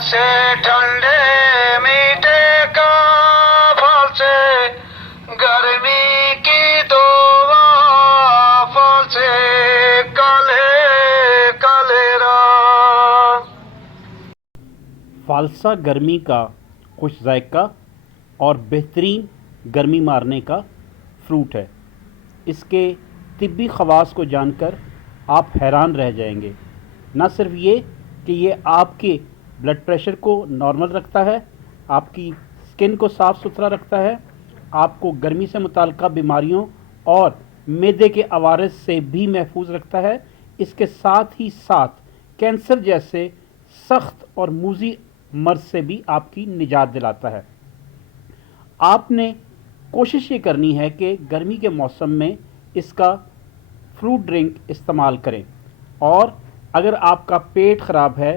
से ठंडे मीठे का फल से गर्मी की दुआ फल से काले काले रात। फालसा गर्मी का खुश जायका और बेहतरीन गर्मी मारने का फ्रूट है। इसके तिब्बी ख़वास को जानकर आप हैरान रह जाएंगे। न सिर्फ ये कि ये आपके ब्लड प्रेशर को नॉर्मल रखता है, आपकी स्किन को साफ़ सुथरा रखता है, आपको गर्मी से मुताल्लिक़ बीमारियों और मैदे के अवारस से भी महफूज रखता है। इसके साथ ही साथ कैंसर जैसे सख्त और मूज़ी मर्ज़ से भी आपकी निजात दिलाता है। आपने कोशिश ये करनी है कि गर्मी के मौसम में इसका फ्रूट ड्रिंक इस्तेमाल करें। और अगर आपका पेट ख़राब है,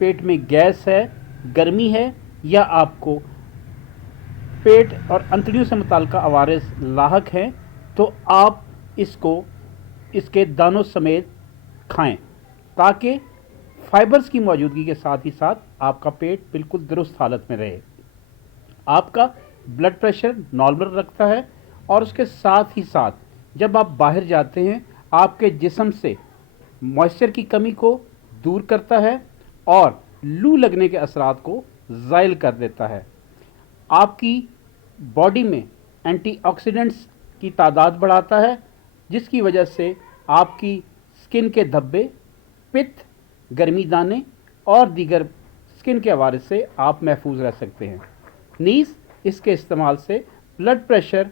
पेट में गैस है, गर्मी है, या आपको पेट और अंतड़ियों से मुताल्लिक़ अवारस लाहक हैं, तो आप इसको इसके दानों समेत खाएं, ताकि फाइबर्स की मौजूदगी के साथ ही साथ आपका पेट बिल्कुल दुरुस्त हालत में रहे। आपका ब्लड प्रेशर नॉर्मल रखता है और उसके साथ ही साथ जब आप बाहर जाते हैं आपके जिस्म से मॉइस्चर की कमी को दूर करता है और लू लगने के असरात को ज़ाइल कर देता है। आपकी बॉडी में एंटीऑक्सीडेंट्स की तादाद बढ़ाता है, जिसकी वजह से आपकी स्किन के धब्बे, पित्त, गर्मी दाने और दीगर स्किन के हवाले से आप महफूज रह सकते हैं। नीज़ इसके इस्तेमाल से ब्लड प्रेशर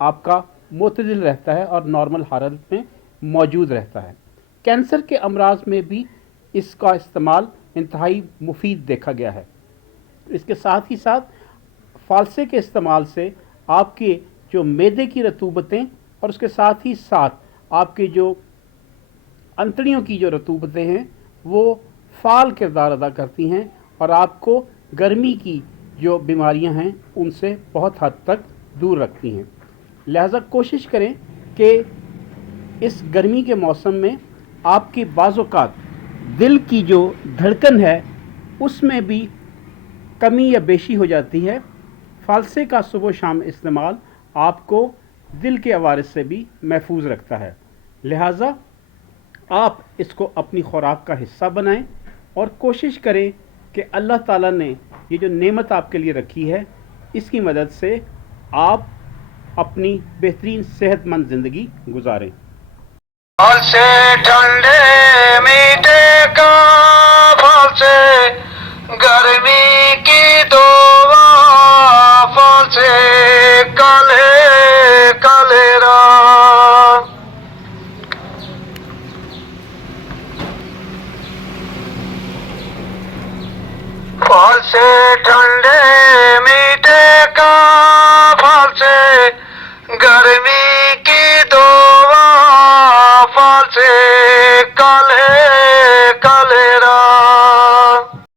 आपका मुतदिल रहता है और नॉर्मल हालत में मौजूद रहता है। कैंसर के अमराज में भी इसका इस्तेमाल इंतहाई मुफीद देखा गया है। इसके साथ ही साथ फालसे के इस्तेमाल से आपके जो मैदे की रतूबतें और उसके साथ ही साथ आपके जो अंतड़ियों की जो रतूबतें हैं वो फ़ाल किरदार अदा करती हैं और आपको गर्मी की जो बीमारियां हैं उनसे बहुत हद तक दूर रखती हैं। लिहाजा कोशिश करें कि इस गर्मी के मौसम में आपकी बाज़-औक़ात दिल की जो धड़कन है उसमें भी कमी या बेशी हो जाती है। फालसे का सुबह शाम इस्तेमाल आपको दिल के अवारस से भी महफूज रखता है। लिहाजा आप इसको अपनी खुराक का हिस्सा बनाएं और कोशिश करें कि अल्लाह ताला ने ये जो नेमत आपके लिए रखी है इसकी मदद से आप अपनी बेहतरीन सेहतमंद ज़िंदगी गुजारें। फल से ठंडे मीठे का फल से गर्मी की दुआ फल से काले काले रात। फल से ठंडे